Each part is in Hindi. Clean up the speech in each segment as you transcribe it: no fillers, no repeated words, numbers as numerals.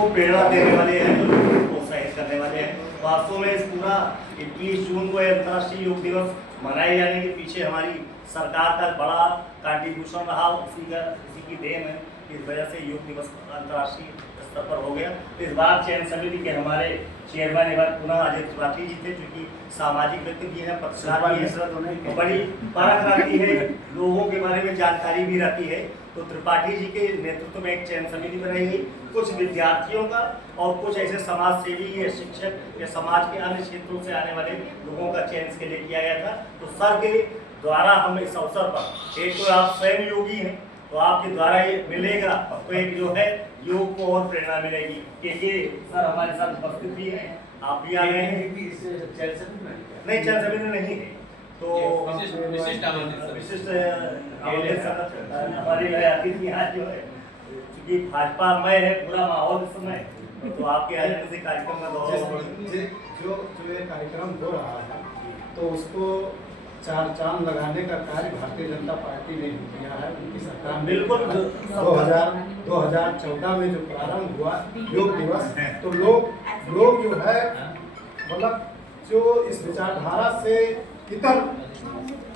को प्रेरणा देने वाले हैं, जो लोगों को प्रोत्साहित करने वाले हैं। वास्तव में इस पूरा 21 जून को अंतर्राष्ट्रीय योग दिवस मनाए जाने के पीछे हमारी सरकार का बड़ा कंट्रीब्यूशन रहा, उसी की देन है। इस वजह से योग दिवस अंतर्राष्ट्रीय स्तर पर हो गया। तो इस बार चयन समिति के हमारे चेयरमैन एवं पुनः अजय त्रिपाठी जी थे, क्योंकि सामाजिक व्यक्ति भी है, पत्रकार भी है, बड़ी परख रहती है, लोगों के बारे में जानकारी भी रहती है। तो त्रिपाठी जी के नेतृत्व में एक चयन समिति बनाई गई, कुछ विद्यार्थियों का और कुछ ऐसे समाज सेवी या शिक्षक या समाज के अन्य क्षेत्रों से आने वाले लोगों का चयन इसके लिए किया गया था। तो सर के द्वारा हम इस अवसर पर, एक तो आप स्वयं योगी हैं तो आपके द्वारा ये मिलेगा, तो एक जो है योग को और प्रेरणा मिलेगी। क्योंकि सर हमारे साथ उपस्थित भी हैं, आप भी आ गए हैं। नहीं, चयन समिति में नहीं है, तो विशिष्ट हमारे अतिथि यहाँ जो है, क्योंकि भाजपा मय है पूरा माहौल इस समय, तो आपके आने से कार्यक्रम का दौर जो ये कार्यक्रम हो रहा है तो उसको चार चांद लगाने का कार्य भारतीय जनता पार्टी ने किया है, उनकी सरकार ने। बिल्कुल 2014 में जो प्रारंभ हुआ योग दिवस, तो लोग जो है मतलब जो इस विचारधारा से इतर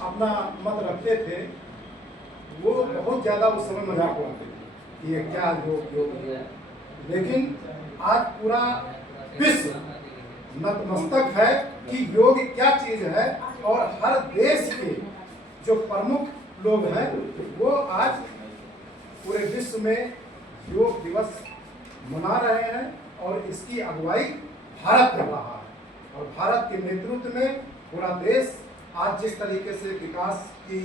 अपना मत रखते थे, वो बहुत ज़्यादा उस समय मजाक उड़ाते थे कि ये क्या योग है। लेकिन आज पूरा विश्व नतमस्तक है कि योग क्या चीज है, और हर देश के जो प्रमुख लोग हैं वो आज पूरे विश्व में योग दिवस मना रहे हैं, और इसकी अगुवाई भारत कर रहा है। और भारत के नेतृत्व में पूरा देश आज जिस तरीके से विकास की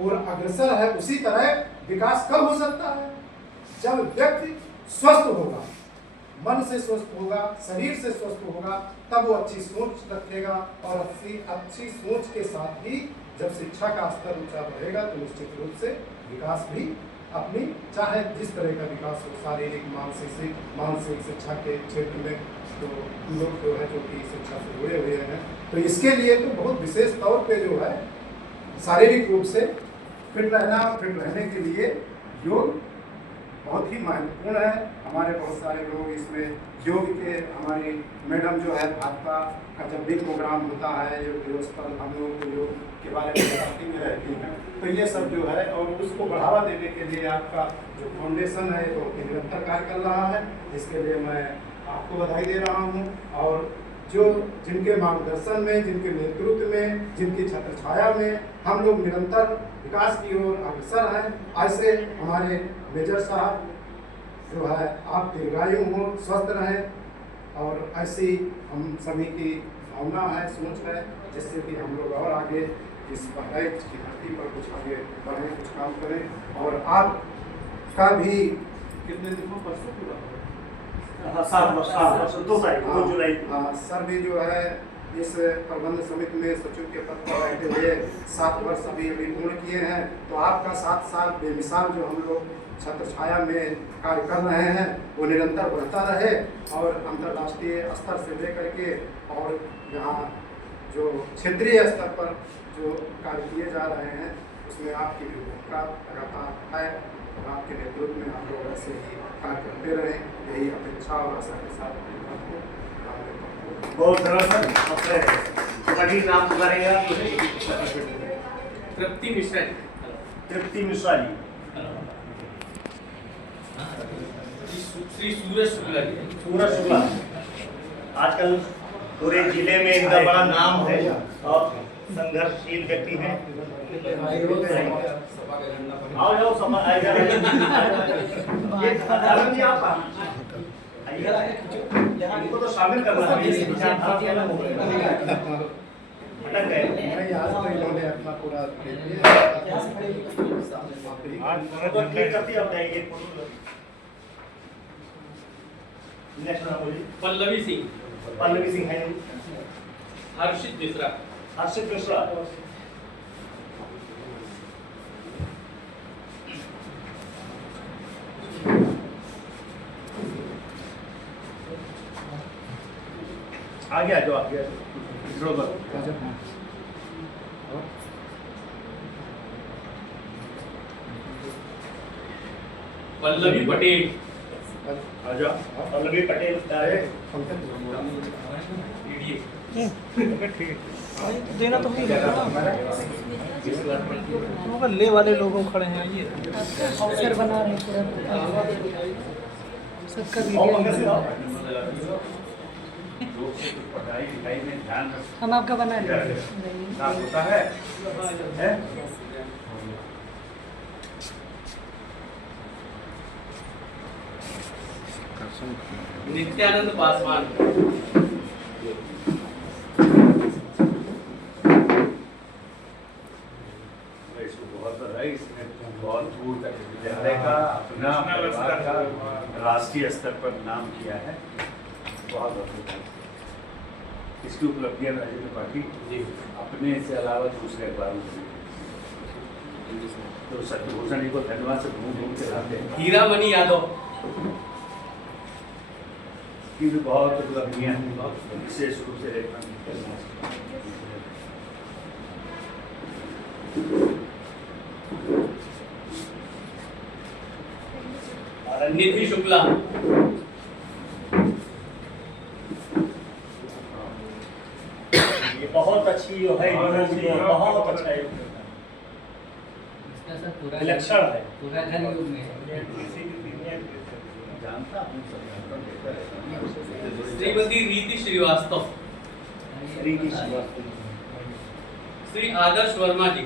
ओर अग्रसर है, उसी तरह विकास कब हो सकता है? जब व्यक्ति स्वस्थ होगा, मन से स्वस्थ होगा, शरीर से स्वस्थ होगा, तब वो अच्छी सोच रखेगा। और अच्छी सोच के साथ ही जब शिक्षा का स्तर ऊंचा बढ़ेगा तो निश्चित रूप से विकास भी अपनी, चाहे जिस तरह का विकास हो, शारीरिक मानसिक शिक्षा के क्षेत्र में, तो लोग जो है जो कि शिक्षा से जुड़े हुए हैं, तो इसके लिए तो बहुत विशेष तौर पे जो है शारीरिक रूप से फिट रहना, फिट रहने के लिए योग बहुत ही महत्वपूर्ण है। हमारे बहुत सारे लोग इसमें योग के, हमारी मैडम जो है भाजपा का जब भी प्रोग्राम होता है योग दिवस पर, हम लोग योग के बारे में बताती में रहती हैं। तो ये सब जो है, और उसको बढ़ावा देने के लिए आपका जो फाउंडेशन है वो निरंतर कार्य कर रहा है, इसके लिए मैं आपको बधाई दे रहा हूँ। और जो जिनके मार्गदर्शन में, जिनके नेतृत्व में, जिनकी छत्र छाया में हम लोग निरंतर विकास की ओर अग्रसर हैं, ऐसे हमारे मेजर साहब जो है, आप दीर्घायु हो, स्वस्थ रहें, और ऐसी हम सभी की भावना है, सोच है, जिससे कि हम लोग और आगे इस बहराइच की धरती पर कुछ आगे बढ़ें, कुछ काम करें। और आपका भी कितने दिनों परसों पूरा हो, 2 जुलाई। सर भी जो है इस प्रबंध समिति में सचिव के पद पर रहते हुए 7 वर्ष अभी पूर्ण किए हैं। तो आपका 7 साल बेमिसाल जो हम लोग छत्र छाया में कार्य कर रहे हैं वो निरंतर बढ़ता रहे, और अंतर्राष्ट्रीय स्तर से लेकर के और यहाँ जो क्षेत्रीय स्तर पर जो कार्य किए जा रहे हैं उसमें आपकी भी भूमिका लगातार है, और आपके नेतृत्व में आप लोग ऐसे ही कार्य करते रहें, यही अपेक्षा और आशा के साथ बहुत नाम पुकारेंगे आप? तृप्ति मिश्रा जी। तृप्ति मिश्रा जी। श्री सूरज शुक्ला जी। सूरज शुक्ला आजकल पूरे जिले में इनका बड़ा नाम है और संघर्षशील व्यक्ति हैं। आओ जाओ सभा इनको तो शामिल करना है, अटक गए। अपना पूरा पल्लवी सिंह। पल्लवी सिंह है। हर्षित मिश्रा। हर्षित मिश्रा। आगे आ जाओ, आगे पल्लवी पटेल। आजा पल्लवी पटेल देना तो नहीं होगा, ले वाले लोगों खड़े हैं ये अवसर बना रहे हैं पूरा सबका वीडियो पढ़ाई लिखाई में ध्यान हम आपका बना रहे हैं। रखना होता है? नित्यानंद पासवान। इसको बहुत बधाई, इसने बहुत दूर तक विद्यालय का अपना परिवार का राष्ट्रीय स्तर पर नाम किया है। बहुत बहुत बधाई। इसकी उपलब्धियां राजेंद्र पाटिल अपने से अलावा दूसरे अखबारों में तो सत्यभूषण जी को धन्यवाद से घूम घूम के लाते हैं। हीरामणि यादव। की भी बहुत उपलब्धियां हैं, विशेष रूप से रेखा निधि शुक्ला। ये बहुत अच्छी जो है यूनिवर्सिटी है, बहुत अच्छा है, विलक्षण है। जानता हूँ श्रीमती रीति श्रीवास्तव। रीति श्रीवास्तव। श्री आदर्श वर्मा जी।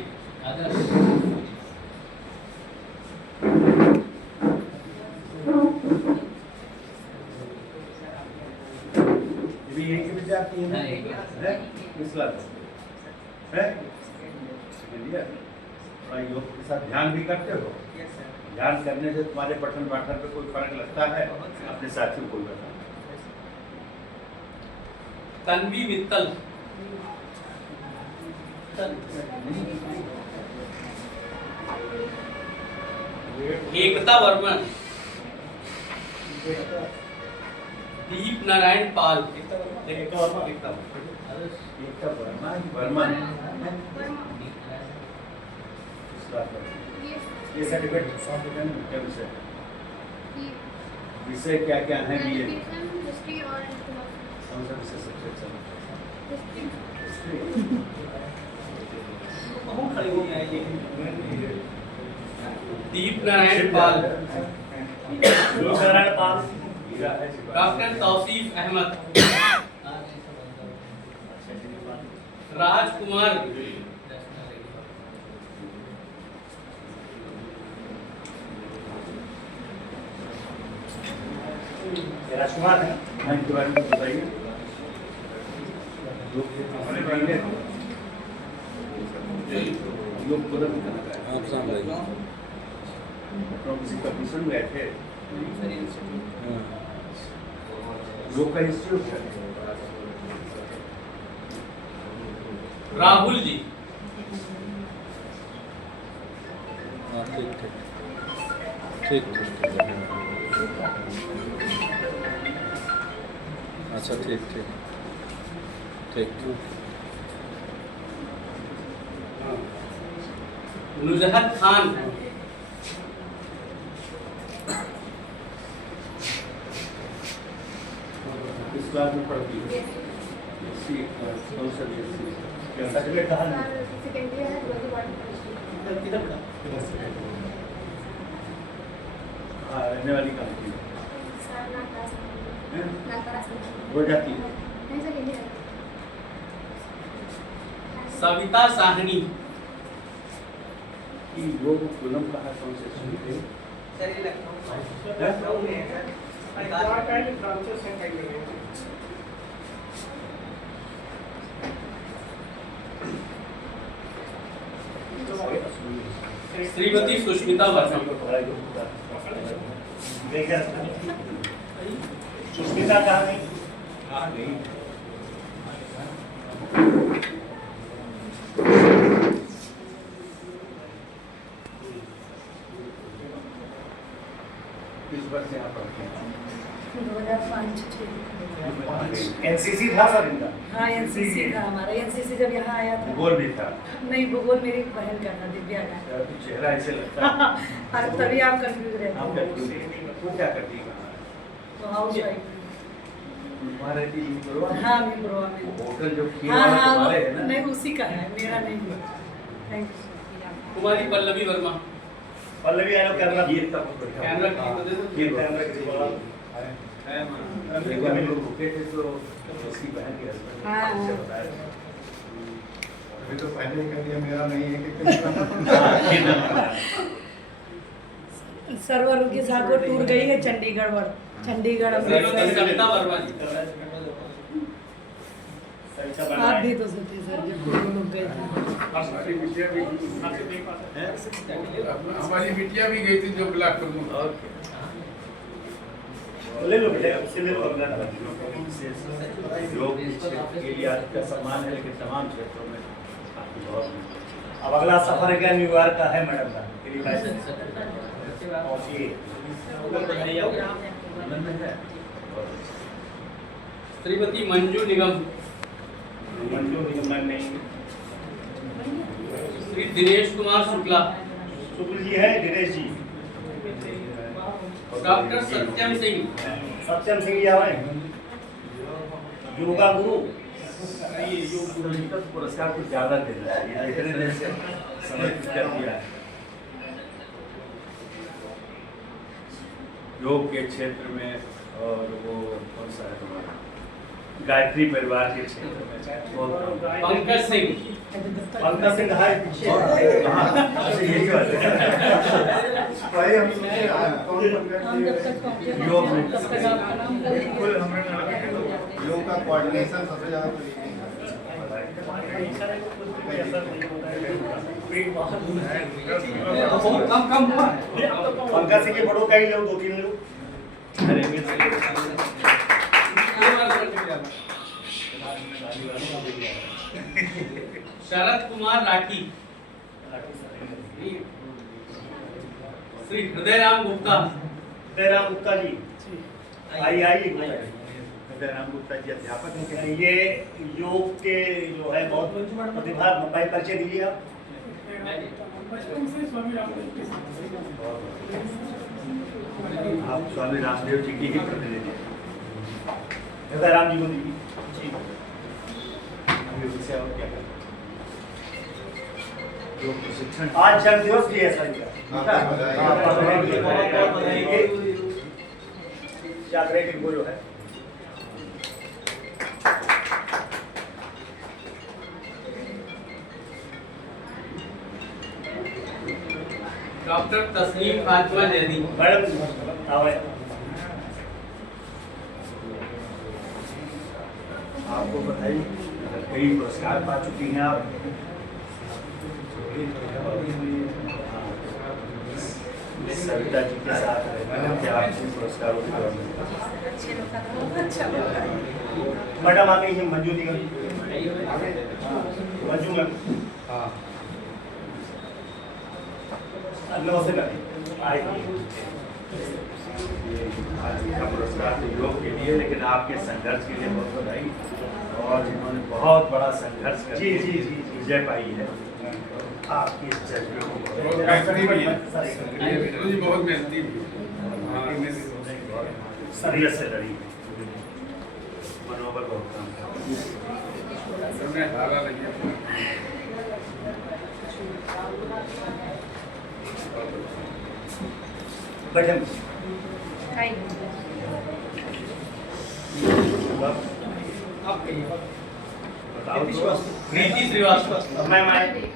ये भी यही के विद्यार्थी हैं? हैं? किस क्लास है? Second year. और योग के साथ ध्यान भी करते हो? ध्यान करने से तुम्हारे पठन पाठन पे कोई फर्क लगता है? अपने साथियों को बताओ। तन्वी मित्तल। एकता वर्मन। दीप नारायण पाल। एकता वर्मन। ये सर्टिफिकेट क्या विषय? विषय क्या क्या है ये? कौन सा विषय सबसे अच्छा लगता है? दीप नारायण पाल। नारायण पाल। डॉक्टर तौसीफ अहमद। राजकुमार। राजकुमार है। हाँ, इनके बारे में बताइए। योग पूरक किसी कंपटीशन गए थे, योग का इंस्टीट्यूट है। राहुल जी। ठीक। अच्छा ठीक। नुजहत खान। इस बार में पढ़ती है कौन सा सर्टिफिकेट कहाँ है? रहने वाली कहाँ की हो जाती है? सविता साहनी। कि योग पूनम कहाँ कौन से स्कूल श्रीमती सुष्मिता वर्मा। सुष्मिता कहाँ गई? किस वर्ष से यहाँ पढ़ते हैं? 2005-06। एनसीसी था सर इनका। हाँ एनसीसी था हमारा। एनसीसी जब यहाँ आया था। भूगोल भी था। नहीं भूगोल मेरी बहन का था, दिव्या का। चेहरा ऐसे लगता है। और तभी आप कंफ्यूज रहते आप हैं। क्या करती है? वो क्या करती है? तो हाउस वाइफ तुम्हारे की बड़वा हाँ मैं बड़वा में होटल जो किया हाँ है हाँ तुम्हारे है वो ना नहीं उसी का है मेरा नहीं है थैंक यू कुमारी पल्लवी वर्मा। पल्लवी आयो कैमरा ये तब कैमरा की तो दे दो। ये कैमरा की बोला एक बार हम लोग रुके थे तो उसकी बहन के हस्बैंड हाँ, हाँ। ने बताया अभी तो पहले ही कह दिया मेरा नहीं है कि सर्वर के साथ वो टूर गई है चंडीगढ़ श्रीमती अमृतसर सविता वर्मा जी। आप भी तो सोते सर जब वो लोग गए थे हमारी बिटिया भी गई थी जो ब्लॉक प्रमुख। ले लो बेटे उससे ले लो अपना योग के लिए आपका सम्मान है लेकिन तमाम क्षेत्रों में आपकी बहुत अब अगला सफर क्या न्यूयॉर्क का है मैडम का मेरी वाइफ और ये आनंद है। श्रीमती मंजू निगम। मंजूर निगम नहीं श्री दिनेश कुमार शुक्ला। शुक्ल जी है दिनेश जी डॉक्टर सत्यम सिंह। सत्यम सिंह जी आए योगा गुरु ये योग गुरु जी का पुरस्कार कुछ ज्यादा देना चाहिए इतने दिन से समर्पित कर दिया है योग के क्षेत्र में और वो कौन सा है हमारा गायत्री परिवार के क्षेत्र में बहुत पंकज सिंह। पंकज सिंह है यही बात है वही हम सोचे कौन हम जब तक पहुंचे योग में तब तक आपका नाम बोल बिल्कुल योग का कोऑर्डिनेशन सबसे ज्यादा कम हुआ। पंकज सिंह के बड़ों का ही लोग 2-3 लोग शरद कुमार राठी। श्री हृदय राम गुप्ता। तेरा गुप्ता जी आइए राम गुप्ता जी अध्यापक हैं ये योग के जो है बहुत प्रतिभा परिचय दीजिए आप आप स्वामी रामदेव जी की ही प्रतिनिधि हैं। हृदय राम जी मोदी जी अभी उनसे और क्या करना योग प्रशिक्षण आज जन्म दिवस भी है सर आपको बधाई। क्या करें इनको जो है डॉक्टर तस्नीम फातिमा जैदी। मैडम आवे आपको बधाई कई पुरस्कार पा चुकी हैं आप सविता जी के साथ रहते हैं क्या आप इन पुरस्कारों की तरफ मैडम आगे ये मंजू निगम मंजू मैम नमस्ते मैम आज का पुरस्कार तो योग के लिए लेकिन आपके संघर्ष के लिए बहुत बधाई और जिन्होंने बहुत बड़ा संघर्ष कर जी जी जी जी विजय पाई है आपकी इस जज्बे को बहुत मेहनती भी है। सर जी बहुत मेहनती भी सरियत से लड़ी मनोबल बहुत कम था हमने हारा नहीं है। बैठे बताओ तो प्रीति श्रीवास्तव। मैम आए आए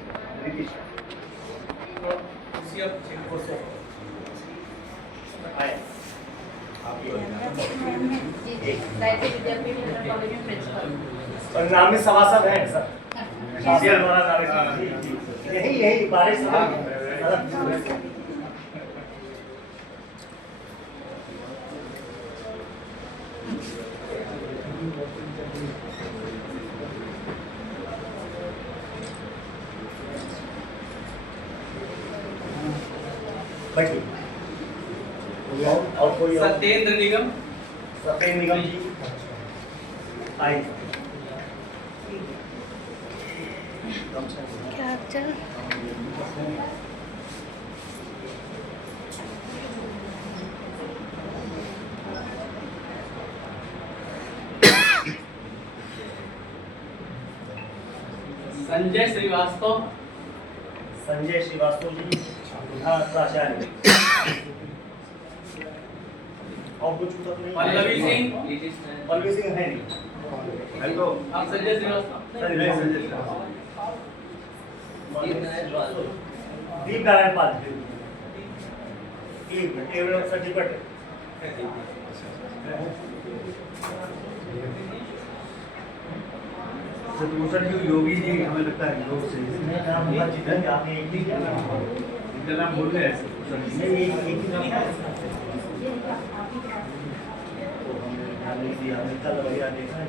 और नामी सभासद हैं सर शासिया द्वारा नामित यही यही बारिश बैठिए और कोई और सत्येंद्र निगम। सत्येंद्र निगम जी आइए क्या चल संजय श्रीवास्तव। संजय श्रीवास्तव जी प्राचार्य। और कुछ पूछा तो नहीं? पल्लवी सिंह। पल्लवी सिंह है नहीं। हेलो आप संजय श्रीवास्तव। दीप नारायण पाल। एक मिनट सर्टिफिकेट। सतभूषण जी योगी जी हमें लगता है योग से आपने एक ही किया ना? इनका नाम बोल रहे हैं सतभूषण जी। नहीं, एक ही नहीं है। हमने दिया, हमने कल वगैरह देखा है।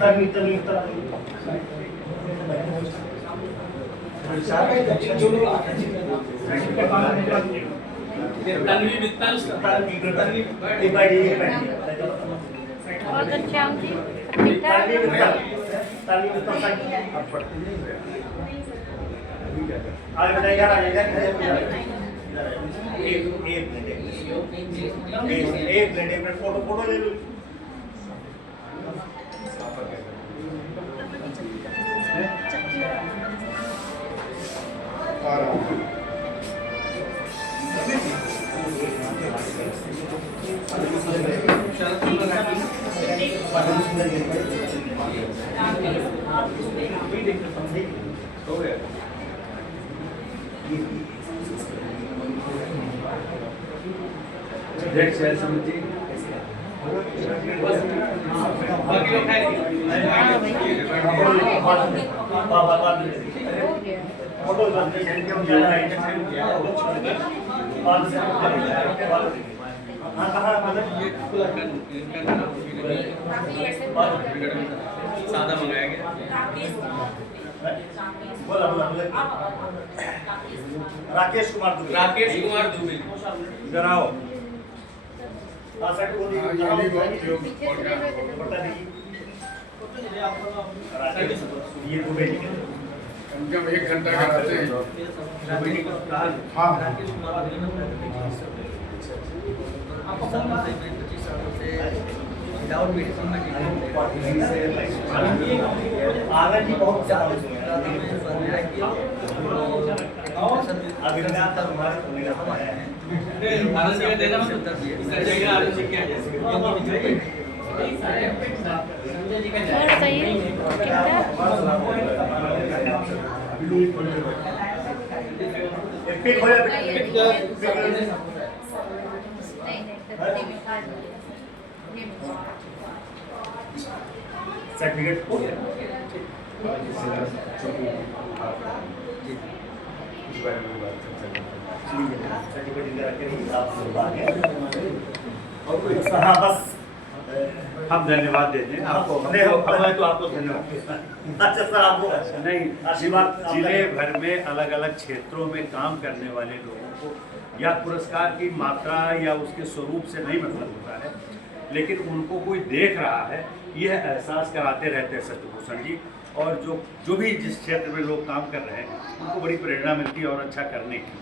तन्वी मित्तल। बहुत अच्छा जी। आगे बताइए यार, एक मिनट फोटो ले लो। हो गया। अध्यक्ष है समिति। बाकी लोग हैं सादा मंगाया गया। राकेश कुमार दुबे। राकेश कुमार दुबे। इधर आओ। ये दुबे जी के कम से कम 1 घंटा कराते हैं। हाँ आनंद जी बहुत ज्यादा अभिनंदन तुम्हारे होने का समय है। आनंद जी देना संजय का आनंद जी क्या और बताइए पिक हो सर्टिफिकेट हो गया। हाँ बस हम धन्यवाद देते हैं आपको। हमें तो आपको धन्यवाद। अच्छा सर आपको नहीं, आशीर्वाद जिले भर में अलग अलग क्षेत्रों में काम करने वाले लोगों को या पुरस्कार की मात्रा या उसके स्वरूप से नहीं मतलब होता है, लेकिन उनको कोई देख रहा है यह एहसास कराते रहते हैं सत्यभूषण जी। और जो भी जिस क्षेत्र में लोग काम कर रहे हैं उनको बड़ी प्रेरणा मिलती है और अच्छा करने की,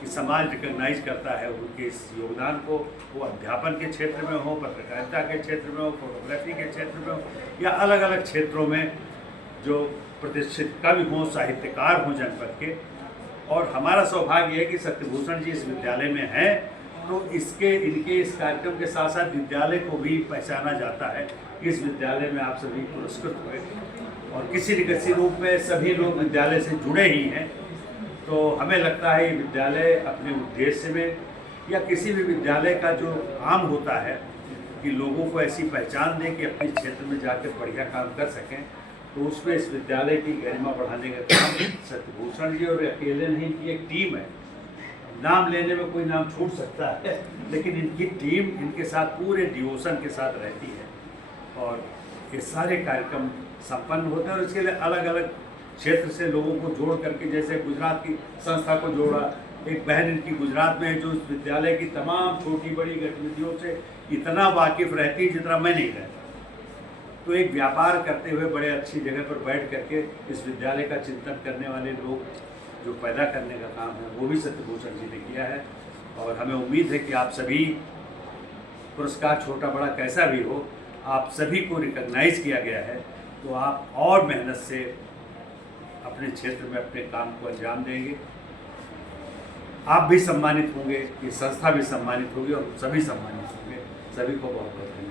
कि समाज रिकग्नाइज करता है उनके इस योगदान को, वो अध्यापन के क्षेत्र में हो, पत्रकारिता के क्षेत्र में हो, फोटोग्राफी के क्षेत्र में हो, या अलग अलग क्षेत्रों में जो प्रतिष्ठित कवि हों, साहित्यकार हों जनपद के। और हमारा सौभाग्य है कि सत्यभूषण जी इस विद्यालय में हैं, तो इनके इस कार्यक्रम के साथ साथ विद्यालय को भी पहचाना जाता है। इस विद्यालय में आप सभी पुरस्कृत हुए और किसी न किसी रूप में सभी लोग विद्यालय से जुड़े ही हैं। तो हमें लगता है ये विद्यालय अपने उद्देश्य में या किसी भी विद्यालय का जो काम होता है कि लोगों को ऐसी पहचान दें कि अपने क्षेत्र में जाकर बढ़िया काम कर सकें, तो उसमें इस विद्यालय की गरिमा बढ़ाने का काम सत्यभूषण जी और अकेले नहीं, इनकी एक टीम है। नाम लेने में कोई नाम छूट सकता है, लेकिन इनकी टीम इनके साथ पूरे डिवोशन के साथ रहती है और ये सारे कार्यक्रम संपन्न होते हैं। और इसके लिए अलग अलग क्षेत्र से लोगों को जोड़ करके, जैसे गुजरात की संस्था को जोड़ा, एक बहन इनकी गुजरात में है जो इस विद्यालय की तमाम छोटी बड़ी गतिविधियों से इतना वाकिफ रहती है जितना मैं नहीं रहता। तो एक व्यापार करते हुए बड़े अच्छी जगह पर बैठ करके इस विद्यालय का चिंतन करने वाले लोग जो पैदा करने का काम है वो भी सत्यभूषण जी ने किया है। और हमें उम्मीद है कि आप सभी, पुरस्कार छोटा बड़ा कैसा भी हो, आप सभी को रिकॉग्नाइज किया गया है, तो आप और मेहनत से अपने क्षेत्र में अपने काम को अंजाम देंगे। आप भी सम्मानित होंगे, ये संस्था भी सम्मानित होगी और सभी सम्मानित होंगे। सभी को बहुत बहुत धन्यवाद।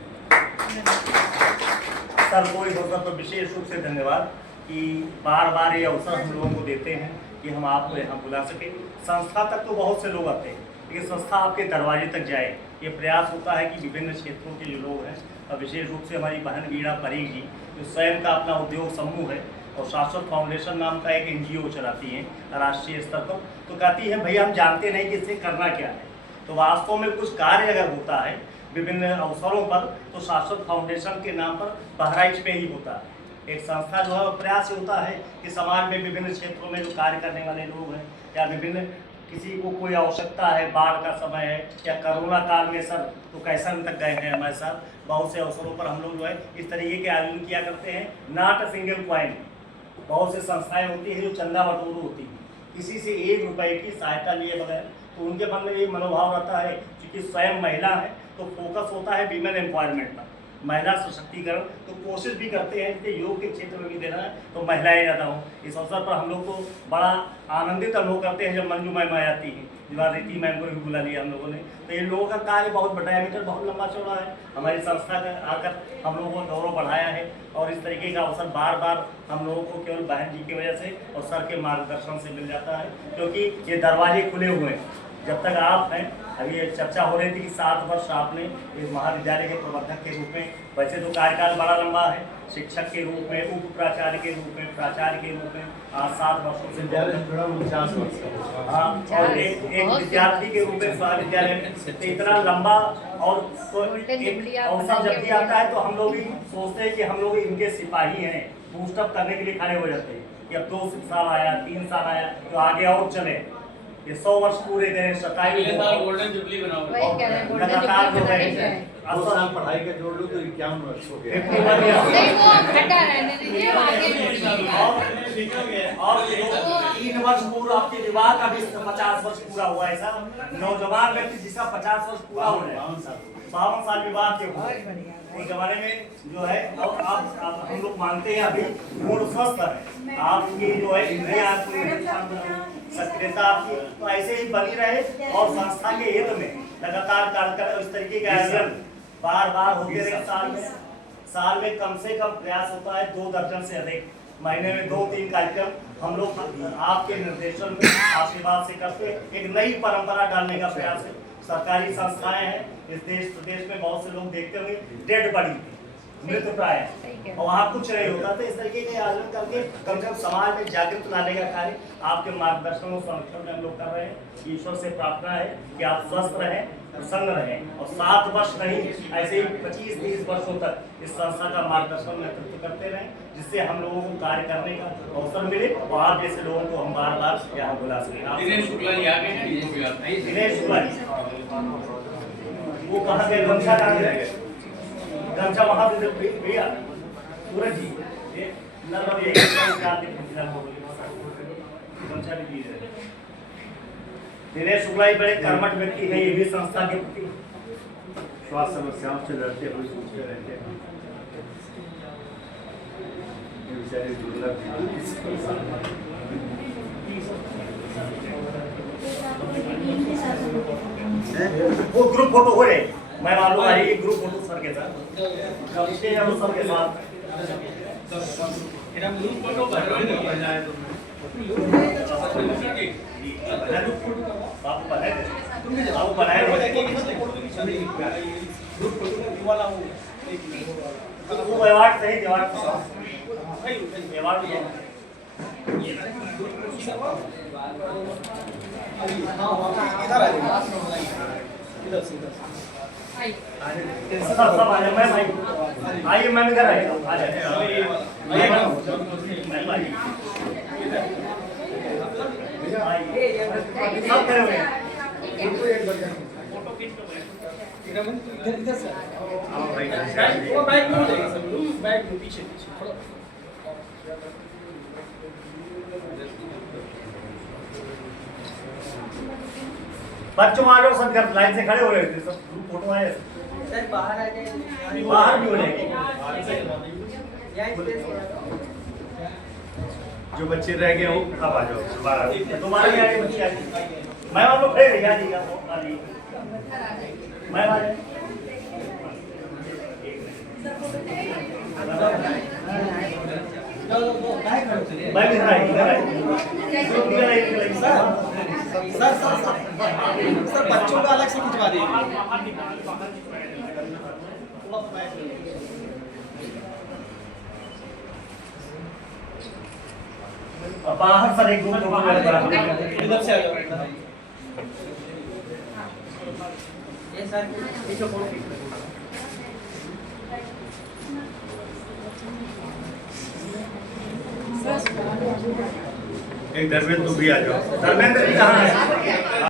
सर को इस अवसर पर विशेष रूप से धन्यवाद कि बार बार ये अवसर हम लोगों को देते हैं कि हम आपको यहाँ बुला सके। संस्था तक तो बहुत से लोग आते हैं, लेकिन संस्था आपके दरवाजे तक जाए, ये प्रयास होता है कि विभिन्न क्षेत्रों के जो लोग हैं, और विशेष रूप से हमारी बहन वीणा परीख जी जो स्वयं का अपना उद्योग समूह है और शाश्वत फाउंडेशन नाम का एक NGO चलाती हैं राष्ट्रीय स्तर पर, तो कहती है भैया हम जानते नहीं कि इससे करना क्या है। तो वास्तव में कुछ कार्य अगर होता है विभिन्न अवसरों पर, तो शाश्वत फाउंडेशन के नाम पर बहराइच पे ही होता है। एक संस्था जो है प्रयास होता है कि समाज में विभिन्न क्षेत्रों में जो कार्य करने वाले लोग हैं, या विभिन्न किसी को कोई आवश्यकता है, बाढ़ का समय है या कोरोना काल में सर तो कैसन तक गए हैं हमारे साथ, बहुत से अवसरों पर हम लोग जो है इस तरीके के आयोजन किया करते हैं। नॉट अ सिंगल कॉइन, बहुत से संस्थाएं होती हैं जो चंदा बटोरू होती हैं, किसी से 1 रुपए की सहायता लिए बगैर, तो उनके मन में ये मनोभाव रहता है क्योंकि स्वयं महिला है तो फोकस होता है वीमेन एम्पावरमेंट पर, महिला सशक्तिकरण, तो कोशिश भी करते हैं कि योग के क्षेत्र में भी देना है तो महिलाएं ज़्यादा हों। इस अवसर पर हम लोग को बड़ा आनंदित अनुभव करते हैं जब मंजू मैम आती हैं, जो रीति मैम को भी बुला लिया हम लोगों ने। तो ये लोगों का कार्य बहुत डायमीटर बहुत लंबा चौड़ा है, हमारी संस्था का आकर हम लोगों को गौरव बढ़ाया है। और इस तरीके का अवसर बार बार हम लोगों को केवल बहन जी की वजह से और सर के मार्गदर्शन से मिल जाता है, क्योंकि ये दरवाजे खुले हुए हैं जब तक आप हैं। अभी ये चर्चा हो रही थी कि 7 वर्ष आपने इस महाविद्यालय के प्रबंधक के रूप में, वैसे तो कार्यकाल बड़ा लंबा है, शिक्षक के रूप में, उप प्राचार्य के रूप में, प्राचार्य के रूप में आज 7 वर्षों से हाँ, और एक विद्यार्थी के रूप में महाविद्यालय में, तो इतना लंबा और तो एक अवसर जब भी आता है तो हम लोग भी सोचते हैं कि हम लोग इनके सिपाही हैं, बूस्टअप करने के लिए खड़े हो जाते हैं कि अब 2 साल आया, 3 साल आया तो आगे और चले। ये 100 वर्ष पूरे करें, 27 गोल्डन जुबली बनाओ। लगातार जो है 2 साल पढ़ाई का जोड़ लो तो 51 वर्ष हो गया। नहीं वो हटा रहने दीजिए, और 3 वर्ष पूरा आपके विवाह का भी 50 वर्ष पूरा हुआ है सर। नौजवान व्यक्ति जिसका 50 वर्ष पूरा हो रहा है, 52 साल विवाह के हुए उस जमाने में जो है। और आप हम लोग मानते हैं अभी मूड स्वस्थ है आपकी, जो है इंद्रिया सक्रियता आपकी तो ऐसे ही बनी रहे और संस्था के हित में लगातार कार्यक्रम इस तरीके के आयोजन बार बार होते रहे। साल में कम से कम प्रयास होता है 2 दर्जन से अधिक, महीने में 2-3 कार्यक्रम हम लोग आपके निर्देशन में आशीर्वाद से करते, एक नई परंपरा डालने का प्रयास है। सरकारी संस्थाएं हैं इस देश प्रदेश में, बहुत से लोग देखते होंगे डेड बॉडी मृत प्राय और वहाँ कुछ नहीं होता, तो इस तरीके के आयोजन करके कम से कम समाज में जागृत लाने का कार्य आपके मार्गदर्शन और संरक्षण में हम लोग कर रहे हैं। ईश्वर से प्रार्थना है कि आप स्वस्थ रहें, प्रसन्न रहें और 7 वर्ष नहीं ऐसे ही 25-30 वर्षों तक इस संस्था का मार्गदर्शन नेतृत्व करते रहें, जिससे हम लोगों को कार्य करने का अवसर मिले और आप जैसे लोगों को हम बार बार यहाँ बुला सकें। दिनेश शुक्ला जी आ गए हैं। दिनेश शुक्ला जी वो कहाँ गए? गमछा कहाँ गए? गमछा वहाँ से भैया सूरज जी गमछा भी दीजिए। दिनेश शुक्ला जी बड़े कर्मठ व्यक्ति है, ये भी संस्था के प्रति स्वास्थ्य समस्याओं से लड़ते हुए सोचते रहते हैं। ये बेचारे दुर्लभ वो ग्रुप फोटो हो रहे, मैं मालूम आ रही ग्रुप फोटो सर के साथ, सर के साथ ग्रुप फोटो बनाए आप बनाए वो अवार्ड सही अवार्ड सब आ जाए मैम, आइए मैम इधर आइए, आ जाए सब खड़े हुए इधर इधर से आओ भाई, इधर से बैक आइए। वो बैक में हो जाएगा सब लोग बैक में पीछे पीछे थोड़ा बच्चों आ जाओ सब घर लाइन से खड़े हो रहे थे सब ग्रुप फोटो आए सर बाहर आ जाए बाहर भी हो जाएंगे जो बच्चे रह गए हो अब आ जाओ दोबारा। दोबारा भी आगे बच्चे आएंगे मैं आप लोग खड़े रहिए आ जाइए आप आ जाइए मैं आ जाइए मैं भी इधर आई सर बच्चों का अलग से खिंचवा दीजिए बाहर सर एक ग्रुप फोटो इधर से आ जाओ ये सर पीछे फोटो एक धर्मेंद्र तू भी आ जाओ। धर्मेंद्र जी कहाँ है